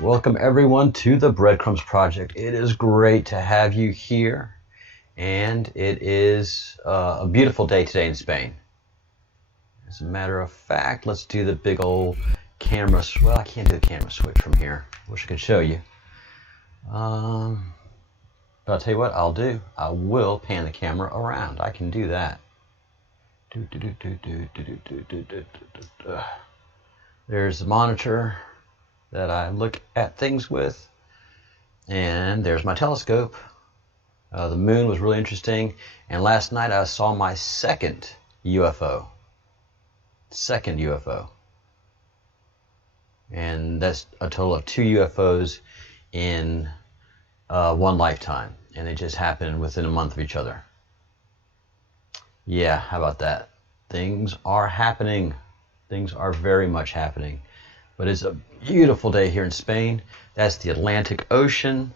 Welcome everyone to the Breadcrumbs Project. It is great to have you here, and it is a beautiful day today in Spain. As a matter of fact, let's do the big old camera. Well, I can't do the camera switch from here. Wish I could show you. But I'll tell you what I'll do. I will pan the camera around. I can do that. There's the monitor that I look at things with, and there's my telescope. The moon was really interesting, and last night I saw my second UFO, and that's a total of 2 UFOs in one lifetime, and they just happened within a month of each other. Yeah, how about that? Things are happening. Things are very much happening. But it's a beautiful day here in Spain. That's the Atlantic Ocean.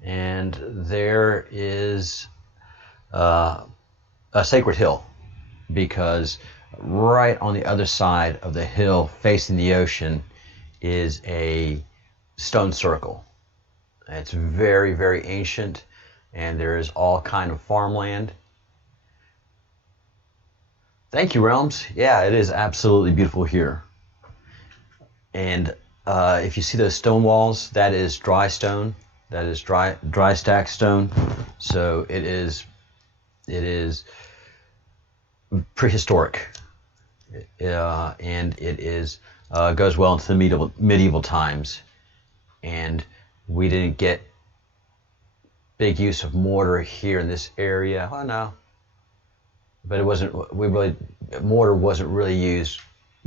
And there is a sacred hill, because right on the other side of the hill facing the ocean is a stone circle. It's very, very ancient, and there is all kind of farmland. Thank you, Realms. Yeah, it is absolutely beautiful here. And if you see those stone walls, that is dry stone. That is dry stack stone. So it is prehistoric, and it is goes well into the medieval times. And we didn't get big use of mortar here in this area. Oh no. But mortar wasn't really used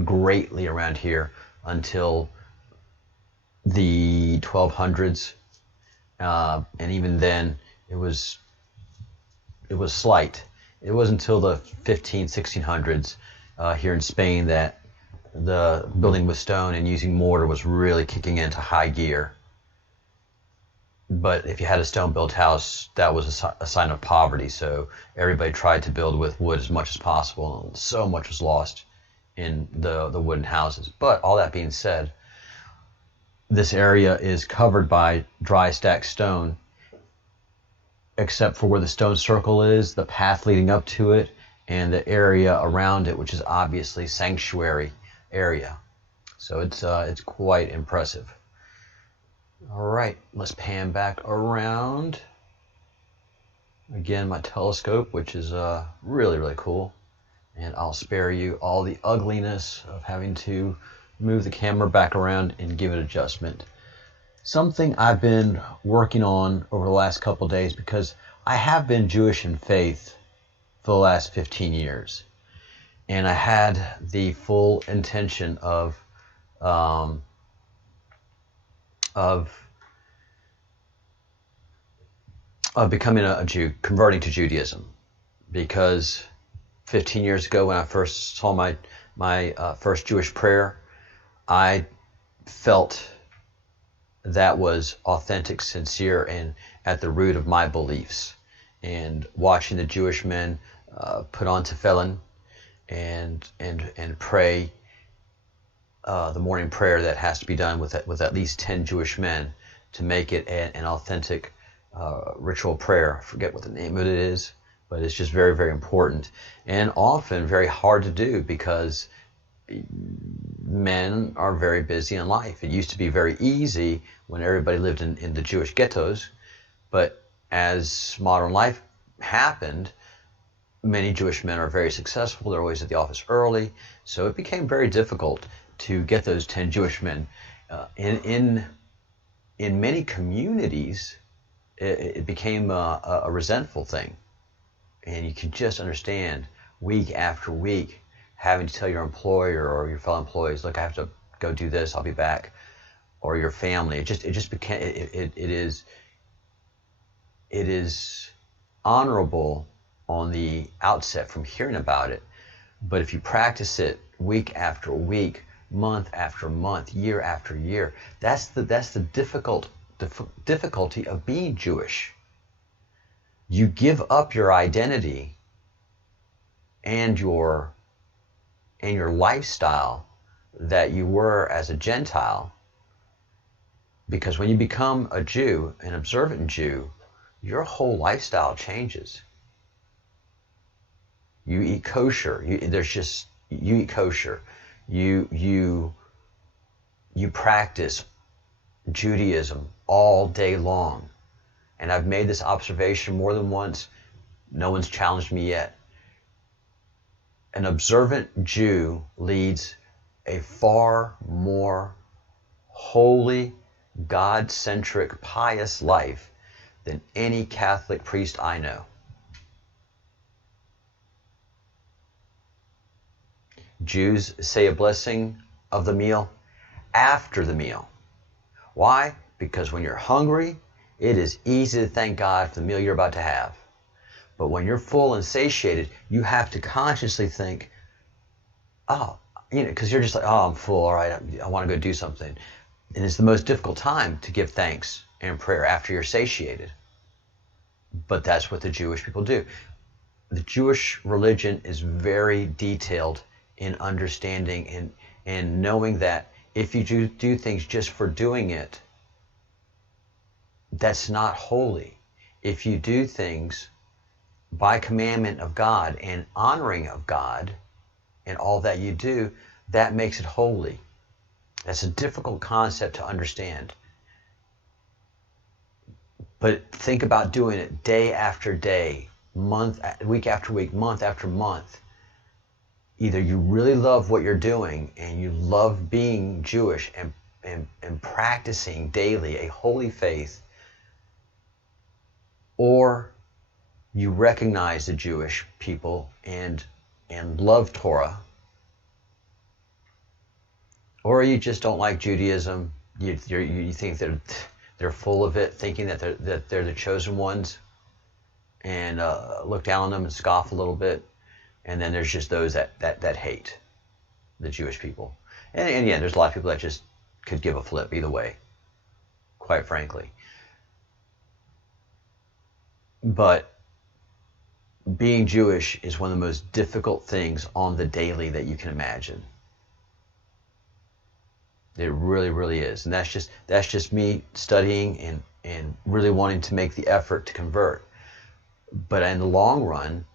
greatly around here until the 1200s, and even then it was slight. It wasn't until the 1600s here in Spain that the building with stone and using mortar was really kicking into high gear. But if you had a stone-built house, that was a sign of poverty. So everybody tried to build with wood as much as possible. And so much was lost in the wooden houses. But all that being said, this area is covered by dry stack stone, except for where the stone circle is, the path leading up to it, and the area around it, which is obviously sanctuary area. So it's quite impressive. All right, let's pan back around. Again, my telescope, which is really, really cool. And I'll spare you all the ugliness of having to move the camera back around and give it adjustment. Something I've been working on over the last couple of days, because I have been Jewish in faith for the last 15 years. And I had the full intention of becoming a Jew, converting to Judaism, because 15 years ago when I first saw my first Jewish prayer, I felt that was authentic, sincere, and at the root of my beliefs. And watching the Jewish men put on tefillin and pray the morning prayer that has to be done with at least 10 Jewish men to make it an authentic ritual prayer. I forget what the name of it is, but it's just very, very important, and often very hard to do because men are very busy in life. It used to be very easy when everybody lived in the Jewish ghettos, but as modern life happened, many Jewish men are very successful. They're always at the office early, so it became very difficult to get those 10 Jewish men. In many communities, it became a resentful thing. And you can just understand, week after week, having to tell your employer or your fellow employees, look, I have to go do this, I'll be back. Or your family. It just became, it is honorable on the outset from hearing about it. But if you practice it week after week, month after month, year after year, that's the difficulty of being Jewish. You give up your identity and your lifestyle that you were as a Gentile, because when you become a Jew, an observant Jew, your whole lifestyle changes. You eat kosher. You eat kosher. You practice Judaism all day long. And I've made this observation more than once. No one's challenged me yet. An observant Jew leads a far more holy, God-centric, pious life than any Catholic priest I know. Jews say a blessing of the meal after the meal. Why? Because when you're hungry, it is easy to thank God for the meal you're about to have. But when you're full and satiated, you have to consciously think, because you're just like, I'm full, all right, I want to go do something. And it's the most difficult time to give thanks and prayer after you're satiated. But that's what the Jewish people do. The Jewish religion is very detailed in understanding and knowing that if you do things just for doing it, that's not holy. If you do things by commandment of God and honoring of God in all that you do, that makes it holy. That's a difficult concept to understand. But think about doing it day after day, week after week, month after month. Either you really love what you're doing and you love being Jewish and practicing daily a holy faith, or you recognize the Jewish people and love Torah, or you just don't like Judaism. You think that they're full of it, thinking that they're the chosen ones, and look down on them and scoff a little bit. And then there's just those that hate the Jewish people. And yeah, there's a lot of people that just could give a flip either way, quite frankly. But being Jewish is one of the most difficult things on the daily that you can imagine. It really, really is. And that's just me studying and really wanting to make the effort to convert. But in the long run,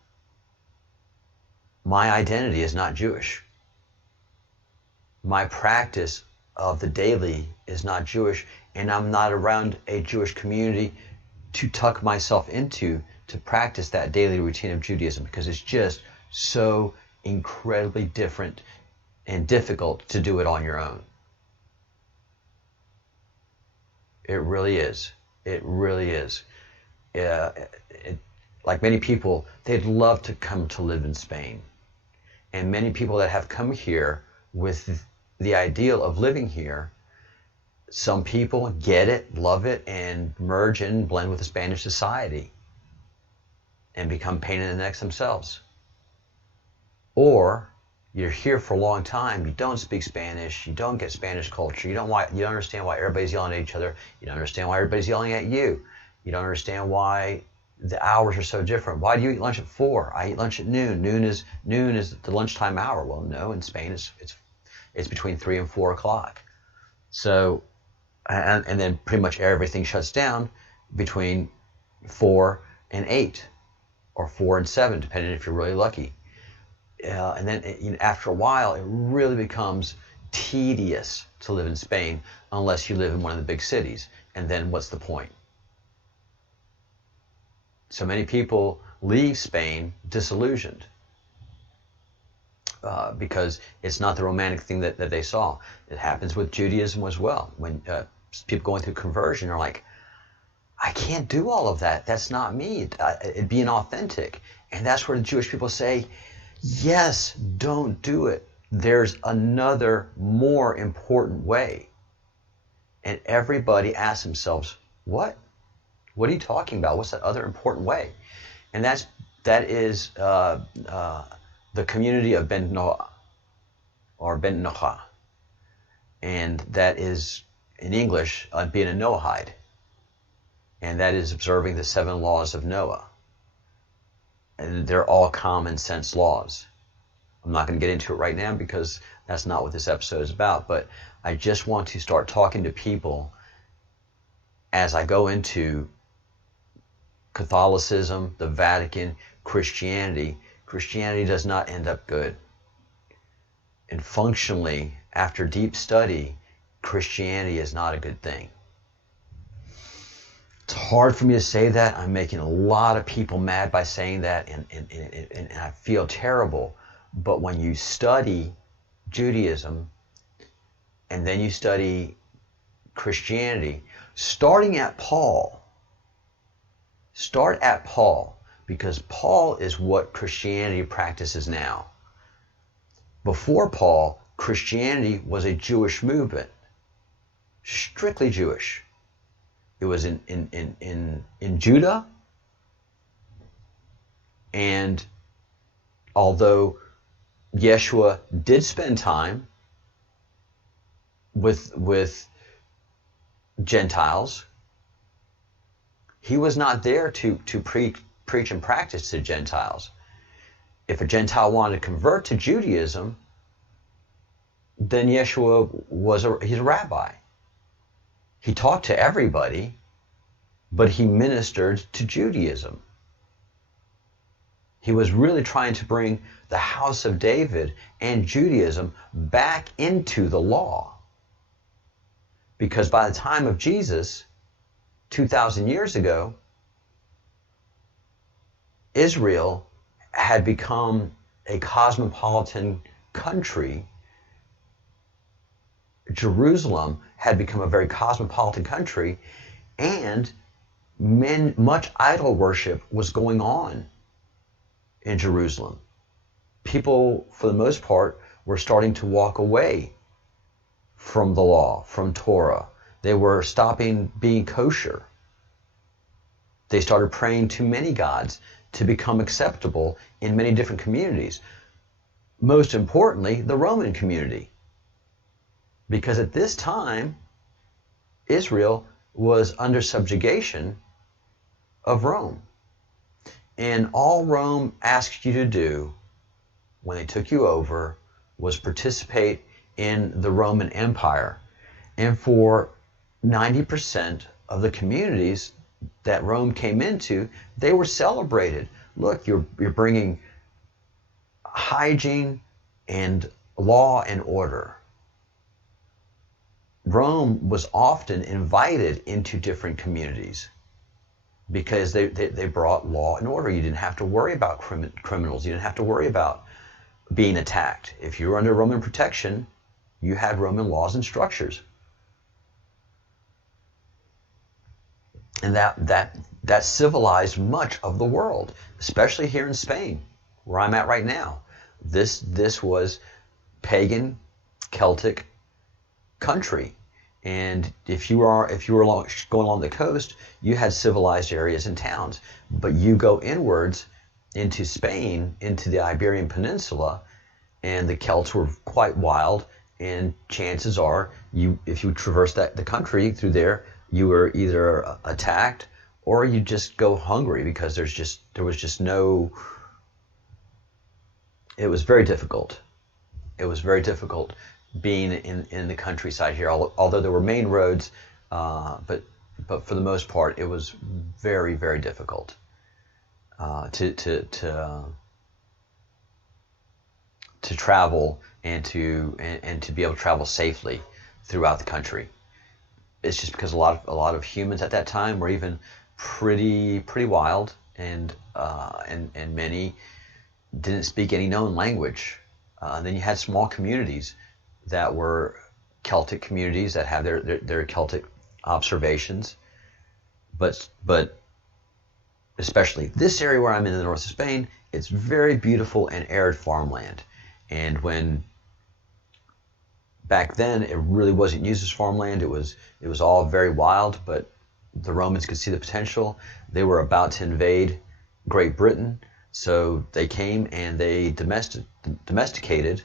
my identity is not Jewish. My practice of the daily is not Jewish, and I'm not around a Jewish community to tuck myself into to practice that daily routine of Judaism, because it's just so incredibly different and difficult to do it on your own. It really is. It really is. Like many people, they'd love to come to live in Spain. And many people that have come here with the ideal of living here, some people get it, love it, and merge and blend with the Spanish society and become pain in the neck themselves. Or you're here for a long time, you don't speak Spanish, you don't get Spanish culture, you don't understand why everybody's yelling at each other, you don't understand why everybody's yelling at you, you don't understand why the hours are so different. Why do you eat lunch at 4? I eat lunch at noon. Noon is the lunchtime hour. Well, no, in Spain it's between 3 and 4 o'clock. So, and then pretty much everything shuts down between 4 and 8, or 4 and 7, depending if you're really lucky. And then after a while, it really becomes tedious to live in Spain unless you live in one of the big cities. And then what's the point? So many people leave Spain disillusioned because it's not the romantic thing that they saw. It happens with Judaism as well. When people going through conversion are like, I can't do all of that. That's not me. It being authentic. And that's where the Jewish people say, yes, don't do it. There's another more important way. And everybody asks themselves, what? What are you talking about? What's that other important way? And that is the community of Ben Noah, or Ben Noah. And that is, in English, being a Noahide. And that is observing the 7 laws of Noah. And they're all common sense laws. I'm not going to get into it right now because that's not what this episode is about, but I just want to start talking to people as I go into Catholicism, the Vatican, Christianity. Christianity does not end up good. And functionally, after deep study, Christianity is not a good thing. It's hard for me to say that. I'm making a lot of people mad by saying that, and I feel terrible. But when you study Judaism and then you study Christianity, starting at Paul, start at Paul, because Paul is what Christianity practices now. Before Paul, Christianity was a Jewish movement, strictly Jewish. It was in Judah, and although Yeshua did spend time with Gentiles, he was not there to preach and practice to Gentiles. If a Gentile wanted to convert to Judaism, then Yeshua he's a rabbi. He talked to everybody, but he ministered to Judaism. He was really trying to bring the house of David and Judaism back into the law. Because by the time of Jesus, 2,000 years ago, Israel had become a cosmopolitan country. Jerusalem had become a very cosmopolitan country, and much idol worship was going on in Jerusalem. People, for the most part, were starting to walk away from the law, from Torah. They were stopping being kosher. They started praying to many gods to become acceptable in many different communities. Most importantly, the Roman community. Because at this time, Israel was under subjugation of Rome. And all Rome asked you to do when they took you over was participate in the Roman Empire. And for 90% of the communities that Rome came into, they were celebrated. Look, you're bringing hygiene and law and order. Rome was often invited into different communities because they brought law and order. You didn't have to worry about criminals. You didn't have to worry about being attacked. If you were under Roman protection, you had Roman laws and structures. And that civilized much of the world, especially here in Spain, where I'm at right now. This was pagan, Celtic country. And if you were going along the coast, you had civilized areas and towns. But you go inwards into Spain, into the Iberian Peninsula, and the Celts were quite wild. And chances are, if you traverse the country through there, you were either attacked or you just go hungry because there was just no. It was very difficult. It was very difficult being in the countryside here, although there were main roads, but for the most part, it was very, very difficult to travel and to be able to travel safely throughout the country. It's just because a lot of humans at that time were even pretty wild, and many didn't speak any known language. And then you had small communities that were Celtic communities that had their Celtic observations, but especially this area where I'm in the north of Spain, it's very beautiful and arid farmland. And when back then it really wasn't used as farmland, it was all very wild, but the Romans could see the potential. They were about to invade Great Britain, so they came and they domesticated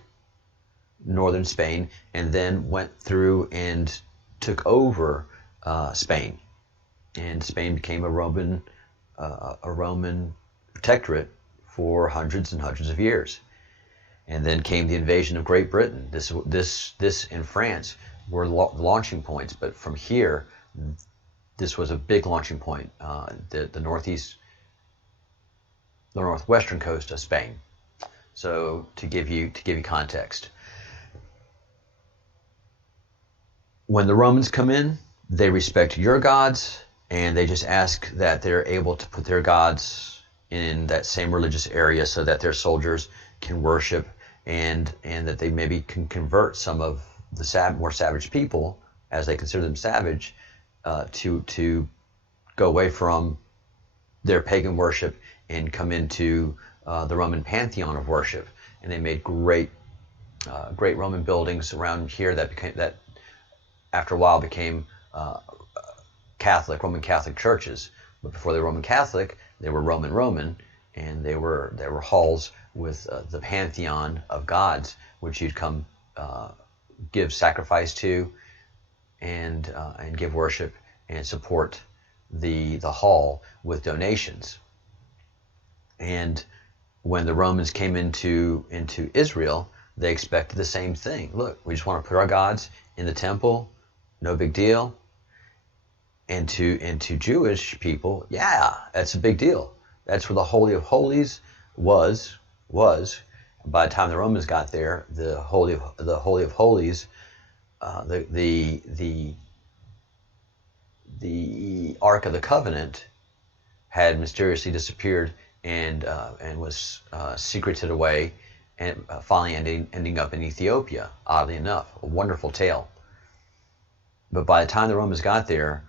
northern Spain, and then went through and took over Spain, and Spain became a Roman protectorate for hundreds and hundreds of years. And then came the invasion of Great Britain. This in France were launching points, but from here, this was a big launching point. The northwestern coast of Spain. So to give you context, when the Romans come in, they respect your gods, and they just ask that they're able to put their gods in that same religious area so that their soldiers can worship, and that they maybe can convert some of the more savage people, as they consider them savage, to go away from their pagan worship and come into the Roman pantheon of worship. And they made great Roman buildings around here that after a while became Roman Catholic churches. But before they were Roman Catholic, they were Roman, and they were halls with the pantheon of gods, which you'd come give sacrifice to, and give worship and support the hall with donations. And when the Romans came into Israel, they expected the same thing. Look, we just want to put our gods in the temple, no big deal. And to Jewish people, yeah, that's a big deal. That's where the Holy of Holies was. By the time the Romans got there, the Holy of Holies, the Ark of the Covenant had mysteriously disappeared and was secreted away, and finally ending up in Ethiopia. Oddly enough, a wonderful tale. But by the time the Romans got there,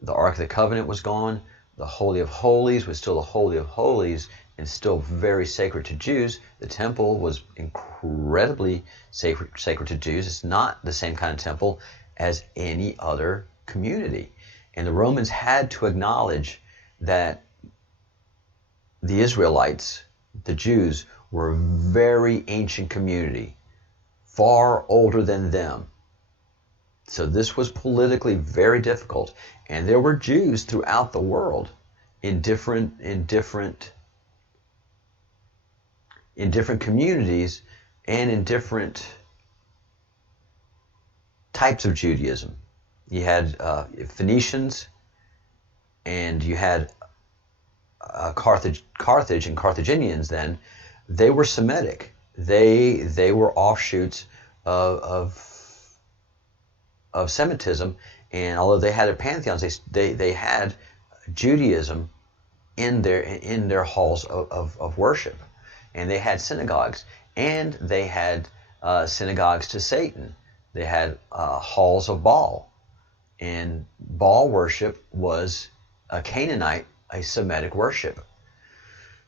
the Ark of the Covenant was gone. The Holy of Holies was still the Holy of Holies and still very sacred to Jews. The temple was incredibly sacred to Jews. It's not the same kind of temple as any other community. And the Romans had to acknowledge that the Israelites, the Jews, were a very ancient community, far older than them. So this was politically very difficult, and there were Jews throughout the world in different communities and in different types of Judaism. You had Phoenicians, and you had Carthage and Carthaginians. Then they were Semitic. They were offshoots of Semitism, and although they had their pantheons, they had Judaism in their halls of worship, and they had synagogues, and they had synagogues to Satan. They had halls of Baal, and Baal worship was a Canaanite, a Semitic worship.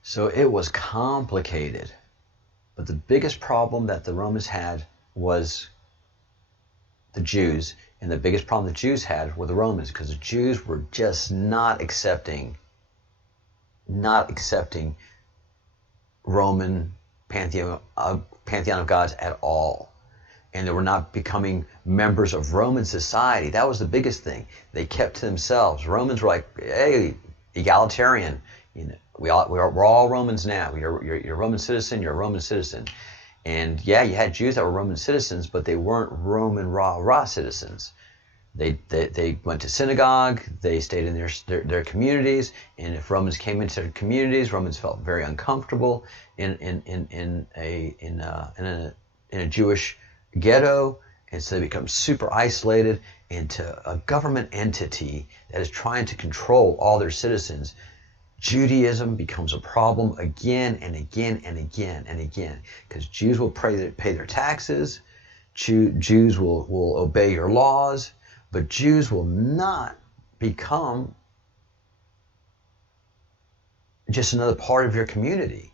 So it was complicated, but the biggest problem that the Romans had was the Jews, and the biggest problem the Jews had were the Romans, because the Jews were just not accepting Roman pantheon of gods at all, and they were not becoming members of Roman society. That was the biggest thing. They kept to themselves. Romans were like, hey, egalitarian. You know, we're all Romans now. You're a Roman citizen. You're a Roman citizen. And yeah, you had Jews that were Roman citizens, but they weren't Roman raw citizens. They went to synagogue. They stayed in their communities. And if Romans came into their communities, Romans felt very uncomfortable in a Jewish ghetto, and so they become super isolated into a government entity that is trying to control all their citizens. Judaism becomes a problem again and again and again and again, because Jews will pay their taxes, Jews will obey your laws, but Jews will not become just another part of your community.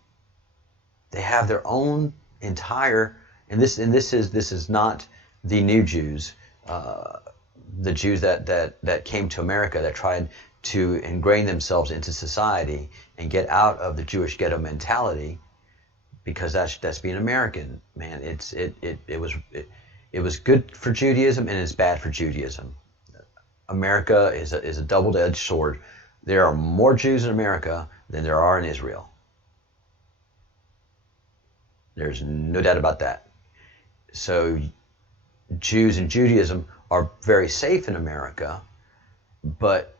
They have their own entire, and this is not the new Jews, the Jews that came to America that tried to ingrain themselves into society and get out of the Jewish ghetto mentality, because that's being American, man. It was good for Judaism and it's bad for Judaism. America is a double-edged sword. There are more Jews in America than there are in Israel. There's no doubt about that. So Jews and Judaism are very safe in America, but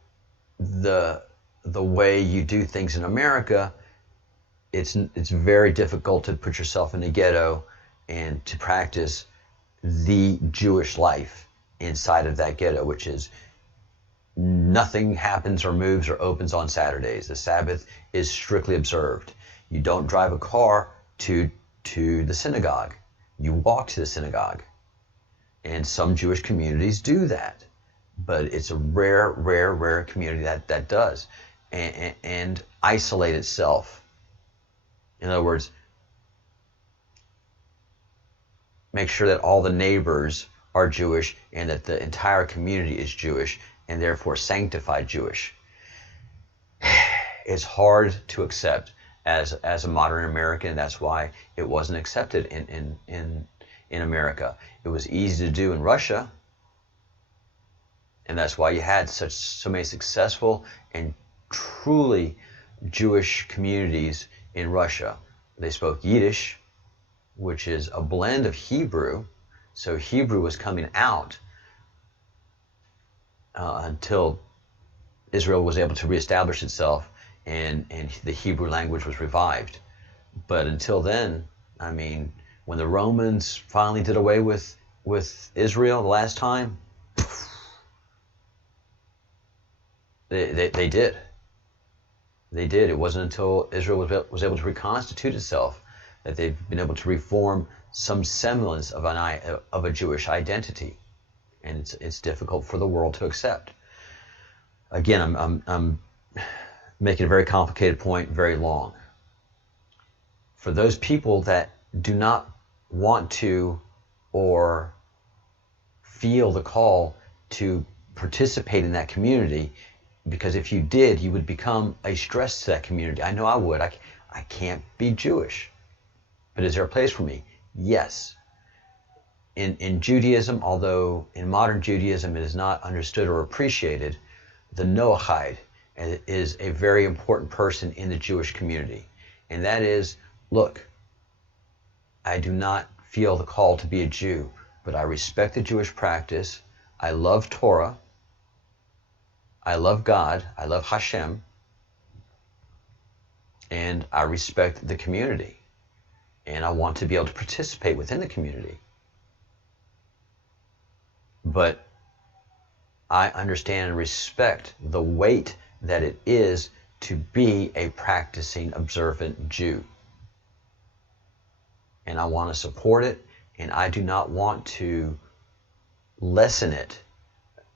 the way you do things in America, it's very difficult to put yourself in a ghetto and to practice the Jewish life inside of that ghetto, which is nothing happens or moves or opens on Saturdays. The Sabbath is strictly observed. You don't drive a car to the synagogue. You walk to the synagogue. And some Jewish communities do that. But it's a rare community that does. And isolate itself. In other words, make sure that all the neighbors are Jewish and that the entire community is Jewish and therefore sanctified Jewish. It's hard to accept as a modern American. That's why it wasn't accepted in America. It was easy to do in Russia, and that's why you had so many successful and truly Jewish communities in Russia. They spoke Yiddish, which is a blend of Hebrew. So Hebrew was coming out until Israel was able to reestablish itself and the Hebrew language was revived. But until then, I mean, when the Romans finally did away with Israel the last time, they did. They did. It wasn't until Israel was able to reconstitute itself that they've been able to reform some semblance of a Jewish identity, and it's difficult for the world to accept. Again, I'm making a very complicated point very long. For those people that do not want to or feel the call to participate in that community, because if you did, you would become a stress to that community. I know I would. I can't be Jewish. But is there a place for me? Yes. In Judaism, although in modern Judaism it is not understood or appreciated, the Noahide is a very important person in the Jewish community. And that is, look, I do not feel the call to be a Jew, but I respect the Jewish practice. I love Torah. I love God. I love Hashem. And I respect the community. And I want to be able to participate within the community. But I understand and respect the weight that it is to be a practicing, observant Jew. And I want to support it, and I do not want to lessen it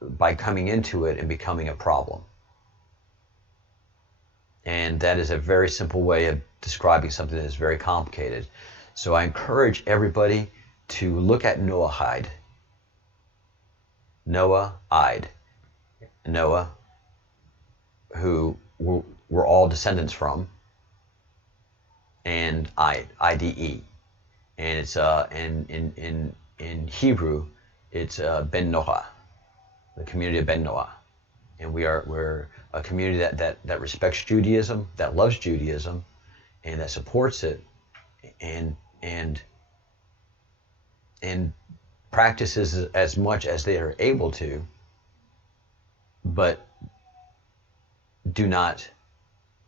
by coming into it and becoming a problem. And that is a very simple way of describing something that is very complicated. So I encourage everybody to look at Noahide. Noahide. Noah, who we're all descendants from, and IDE. And it's in Hebrew, it's Ben Noah, the community of Ben Noah. And we're a community that respects Judaism, that loves Judaism, and that supports it, and practices as much as they are able to, but do not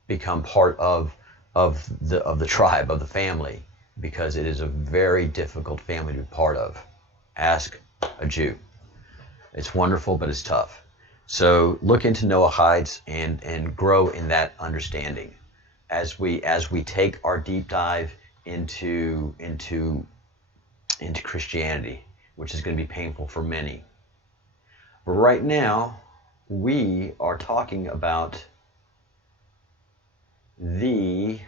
become part of the tribe, of the family, because it is a very difficult family to be part of. Ask a Jew. It's wonderful, but it's tough. So look into Noahides and grow in that understanding as we take our deep dive into Christianity, which is going to be painful for many. But right now, we are talking about the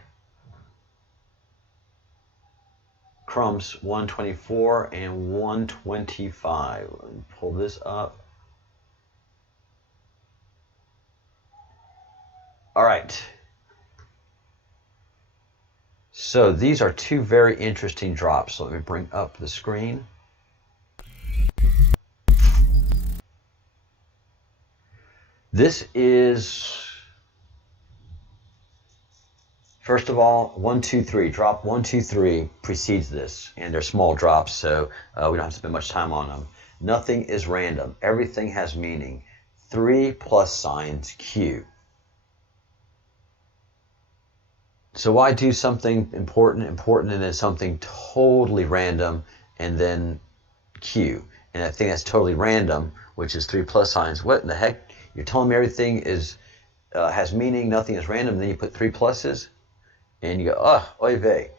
crumbs 124 and 125. Let me pull this up. All right. So these are two very interesting drops. So let me bring up the screen. This is First of all, 1, 2, 3. Drop 1, 2, 3 precedes this, and they're small drops, so we don't have to spend much time on them. Nothing is random. Everything has meaning. 3 plus signs Q. So why do something important, and then something totally random, and then Q? And I think that's totally random, which is 3 plus signs. What in the heck? You're telling me everything is has meaning, nothing is random, and then you put 3 pluses, and you go, oy vey.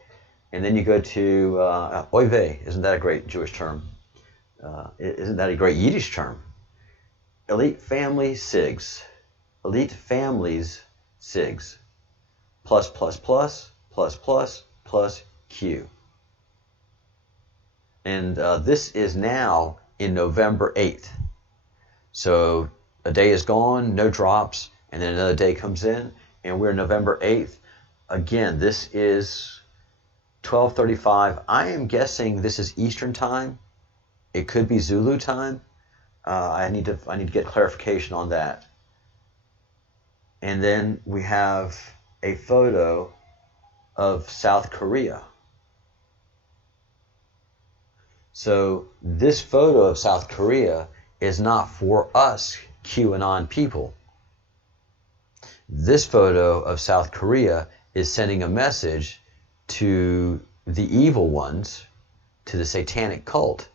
And then you go to oy vey. Isn't that a great Jewish term? Isn't that a great Yiddish term? Elite family SIGs. Elite families SIGs. Plus, plus, plus, plus, plus, plus Q. And this is now in November 8th. So a day is gone, no drops, and then another day comes in, and we're November 8th. Again, this is 12:35. I am guessing this is Eastern time. It could be Zulu time. I need to get clarification on that. And then we have a photo of South Korea. So this photo of South Korea is not for us QAnon people. This photo of South Korea is sending a message to the evil ones, to the satanic cult,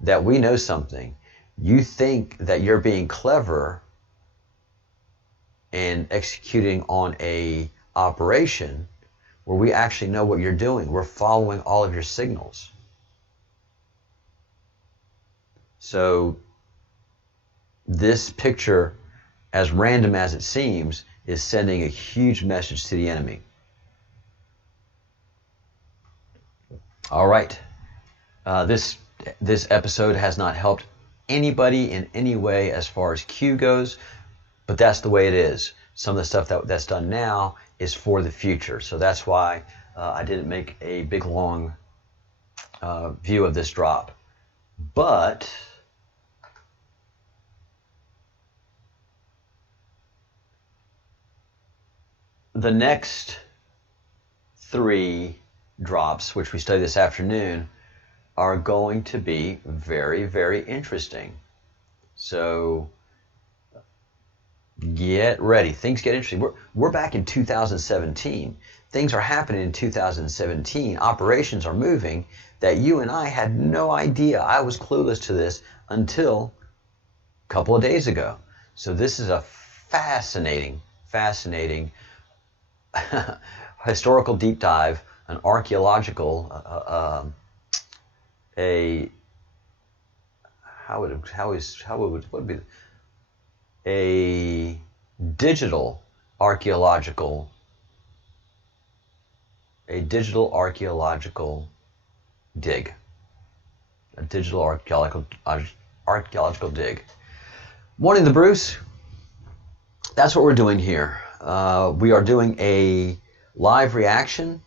that we know something. You think that you're being clever and executing on a operation where we actually know what you're doing. We're following all of your signals. So this picture, as random as it seems, is sending a huge message to the enemy. All right. This episode has not helped anybody in any way as far as Q goes, but that's the way it is. Some of the stuff that's done now is for the future. So that's why I didn't make a big, long view of this drop. But the next 3 drops, which we study this afternoon, are going to be very, very interesting. So get ready. Things get interesting. We're back in 2017. Things are happening in 2017. Operations are moving that you and I had no idea. I was clueless to this until a couple of days ago. So this is a fascinating historical deep dive, an archaeological, a digital archaeological dig. A digital archaeological dig. Morning, the Bruce. That's what we're doing here. We are doing a live reaction,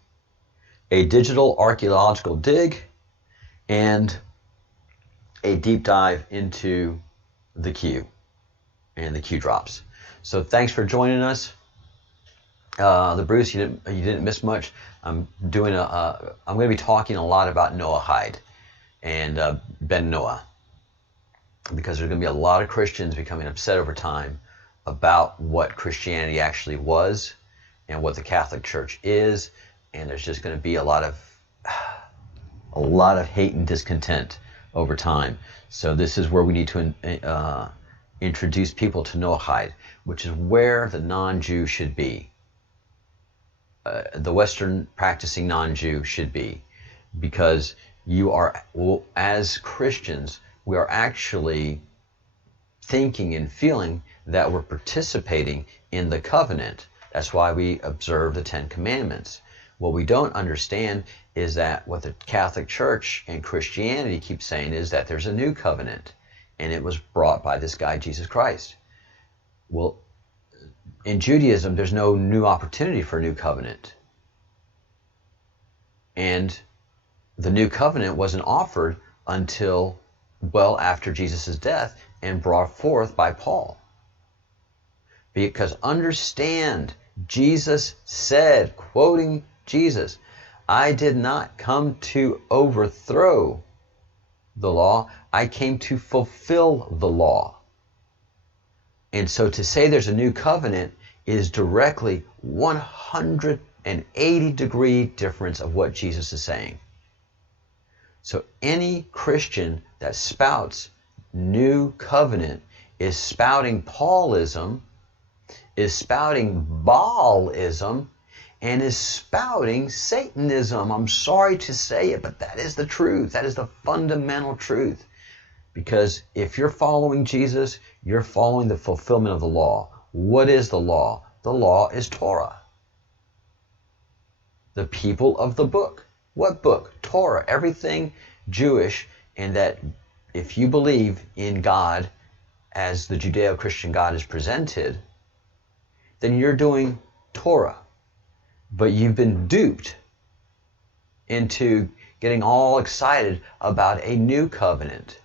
a digital archaeological dig, and a deep dive into the Q and the Q drops. So thanks for joining us. The Bruce, you didn't miss much. I'm going to be talking a lot about Noahide and Ben Noah, because there's going to be a lot of Christians becoming upset over time about what Christianity actually was and what the Catholic Church is, and there's just going to be a lot of hate and discontent over time. So this is where we need to introduce people to Noahide, which is where the non-Jew should be. The Western practicing non-Jew should be, because as Christians, we are actually thinking and feeling that we're participating in the covenant. That's why we observe the 10 Commandments. What we don't understand is that what the Catholic Church and Christianity keep saying is that there's a new covenant, and it was brought by this guy, Jesus Christ. Well, in Judaism, there's no new opportunity for a new covenant. And the new covenant wasn't offered until well after Jesus' death and brought forth by Paul. Because understand Jesus said, quoting Jesus, I did not come to overthrow the law. I came to fulfill the law. And so to say there's a new covenant is directly 180-degree difference of what Jesus is saying. So any Christian that spouts new covenant is spouting Paulism, is spouting Baalism, and is spouting Satanism. I'm sorry to say it, but that is the truth. That is the fundamental truth. Because if you're following Jesus, you're following the fulfillment of the law. What is the law? The law is Torah. The people of the book. What book? Torah. Everything Jewish, and that if you believe in God as the Judeo-Christian God is presented, then you're doing Torah. But you've been duped into getting all excited about a new covenant,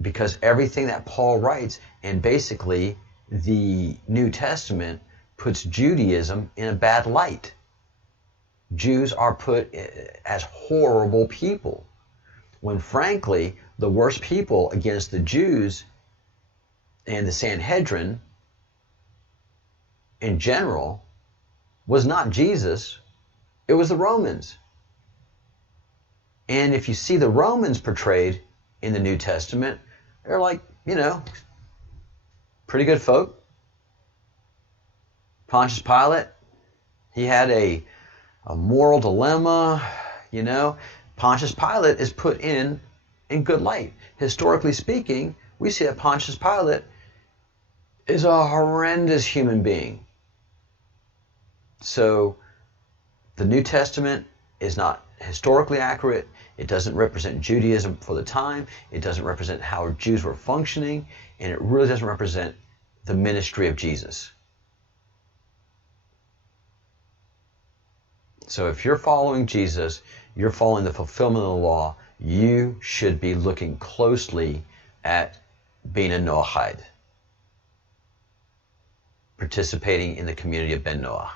because everything that Paul writes, and basically the New Testament, puts Judaism in a bad light. Jews are put as horrible people, when frankly the worst people against the Jews and the Sanhedrin in general was not Jesus, it was the Romans. And if you see the Romans portrayed in the New Testament, they're like, pretty good folk. Pontius Pilate, he had a moral dilemma, Pontius Pilate is put in good light. Historically speaking, we see that Pontius Pilate is a horrendous human being. So the New Testament is not historically accurate. It doesn't represent Judaism for the time. It doesn't represent how Jews were functioning. And it really doesn't represent the ministry of Jesus. So if you're following Jesus, you're following the fulfillment of the law, you should be looking closely at being a Noahide, participating in the community of Ben Noah.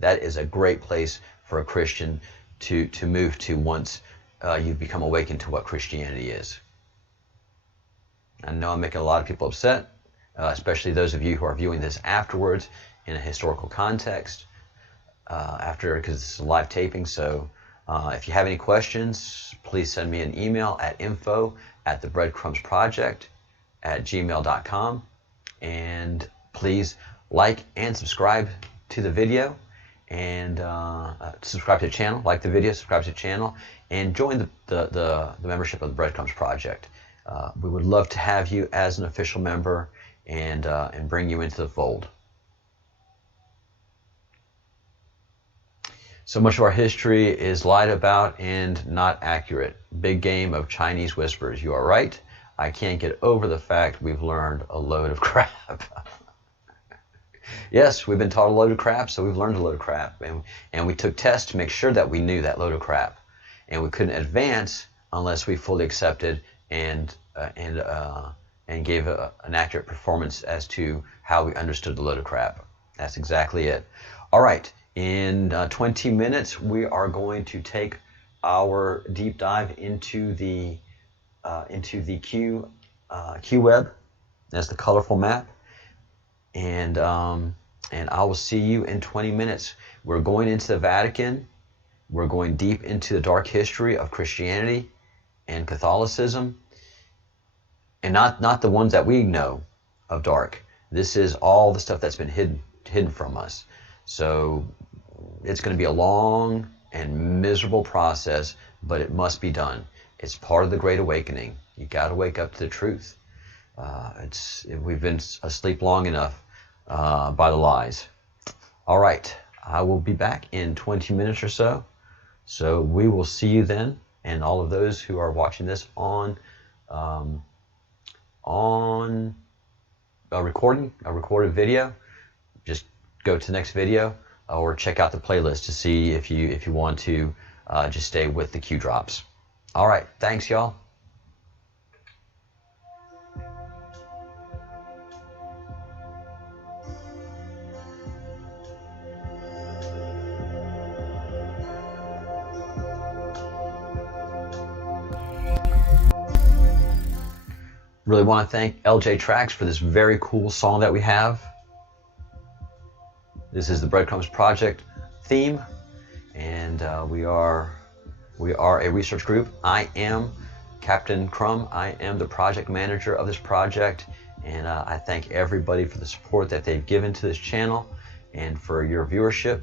That is a great place for a Christian to move to once you've become awakened to what Christianity is. I know I'm making a lot of people upset, especially those of you who are viewing this afterwards in a historical context, because it's a live taping. So if you have any questions, please send me an email at info@thebreadcrumbsproject@gmail.com, and please like and subscribe to the video, and subscribe to the channel, like the video, subscribe to the channel, and join the membership of the Breadcrumbs Project. We would love to have you as an official member and bring you into the fold. So much of our history is lied about and not accurate. Big game of Chinese whispers. You are right. I can't get over the fact we've learned a load of crap. Yes, we've been taught a load of crap, so we've learned a load of crap. And we took tests to make sure that we knew that load of crap. And we couldn't advance unless we fully accepted and gave an accurate performance as to how we understood the load of crap. That's exactly it. All right. In 20 minutes, we are going to take our deep dive into the Q web. That's the colorful map, and I will see you in 20 minutes. We're going into the Vatican. We're going deep into the dark history of Christianity and Catholicism, and not the ones that we know of dark. This is all the stuff that's been hidden from us. So it's going to be a long and miserable process, but it must be done. It's part of the Great Awakening. You got to wake up to the truth. We've been asleep long enough by the lies. All right, I will be back in 20 minutes or so. So we will see you then, and all of those who are watching this on a recorded video, just go to the next video or check out the playlist to see if you want to just stay with the Q drops. All right, thanks y'all. Really want to thank LJ Tracks for this very cool song that we have. This is the Breadcrumbs Project theme, and we are a research group. I am Captain Crumb. I am the project manager of this project, and I thank everybody for the support that they've given to this channel and for your viewership.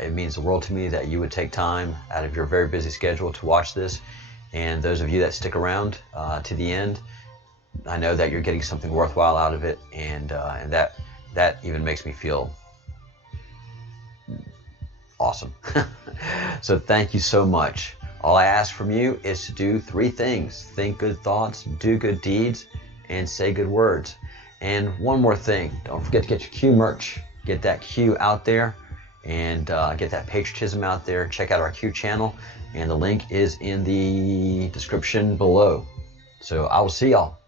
It means the world to me that you would take time out of your very busy schedule to watch this, and those of you that stick around to the end, I know that you're getting something worthwhile out of it, and that even makes me feel awesome. So thank you so much. All I ask from you is to do 3 things: think good thoughts, do good deeds, and say good words. And one more thing, don't forget to get your Q merch. Get that Q out there, and get that patriotism out there. Check out our Q channel, and the link is in the description below. So I will see y'all.